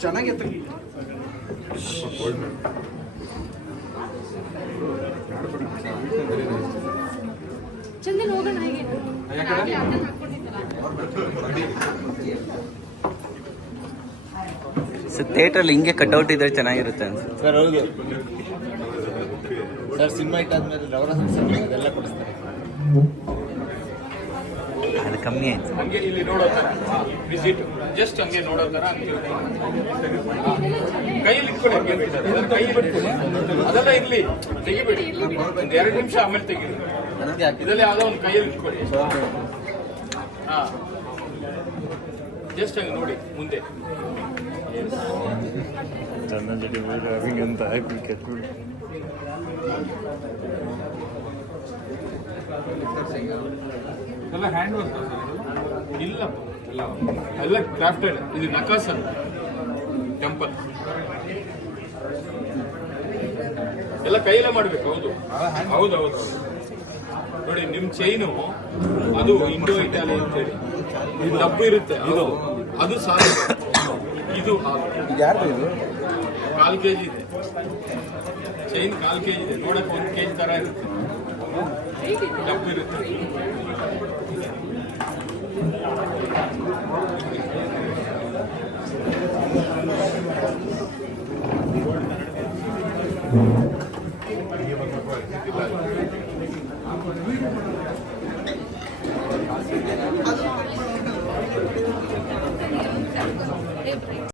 ಚೆನ್ನಾಗಿತ್ತು ಚಂದನ್ ಹೋಗೋಣ. ಸರ್ ಥಿಯೇಟ್ರಲ್ಲಿ ಹಿಂಗೆ ಕಟ್ಔಟ್ ಇದ್ರೆ ಚೆನ್ನಾಗಿರುತ್ತೆ ಅನ್ಸುತ್ತೆ ಸರ್ ಸಿನಿಮಾ ಇಟ್ ಸಿನಿಮಾ ಇಟ್ಟಾದ್ಮೇಲೆ ಸಂಸ್ಥೆ ಅದೆಲ್ಲ ಕೊಡಿಸ್ತಾರೆ. ಅದು ಕಮ್ಮಿ ಆಯ್ತು. ಹಂಗೆ ಇಲ್ಲಿ ನೋಡೋ ಥರ ವಿಸಿಟ್ ಜಸ್ಟ್ ಹಂಗೆ ನೋಡೋ ಥರ. ಕೈಯಲ್ಲಿ ಇಟ್ಕೊಳ್ಳಿ ಹಂಗೆ. ಅದನ್ನ ಕೈಯಲ್ಲಿ ಬಿಟ್ಕೊಳ್ಳಿ ಅದೆಲ್ಲ ಇರ್ಲಿ. ತೆಗಿಬೇಡಿ. ಒಂದು ಎರಡು ನಿಮಿಷ ಆಮೇಲೆ ತೆಗೀರಿ. ಇದರಲ್ಲಿ ಯಾವುದೋ ಒಂದು ಕೈಯಲ್ಲಿ ಇಟ್ಕೊಳ್ಳಿ. ಹಾ. ಜಸ್ಟ್ ಹಂಗೆ ನೋಡಿ ಮುಂದೆ. ಚಂದನ್ ಜೊತೆ ಅಂತ ಎಲ್ಲ ಹ್ಯಾಂಡ್ ವರ್ಕ್ ಇಲ್ಲ. ಎಲ್ಲ ಎಲ್ಲ ಕ್ರಾಫ್ಟೆಡ್ ಇದು ನಕಾಸನ್ ಟೆಂಪಲ್ ಎಲ್ಲ ಕೈಯಲ್ಲೇ ಮಾಡ್ಬೇಕು ಹೌದು. ಹೌದು ಹೌದು ನೋಡಿ ನಿಮ್ಮ ಚೈನು ಅದು ಇಂಡೋ ಇಟಾಲಿ ಅಂತೇಳಿ ನಿಮ್ಮ ಡಬ್ಬು ಇರುತ್ತೆ. ಅದು ಅದು ಸಾಲ ಇದು ಕಾಲು ಕೆ ಜಿ ಇದೆ. ಚೈನ್ ಕಾಲು ಕೆ ಜಿ ನೋಡಕ್ಕೆ ಒಂದು ಕೆ ಜಿ ಥರ ಇರುತ್ತೆ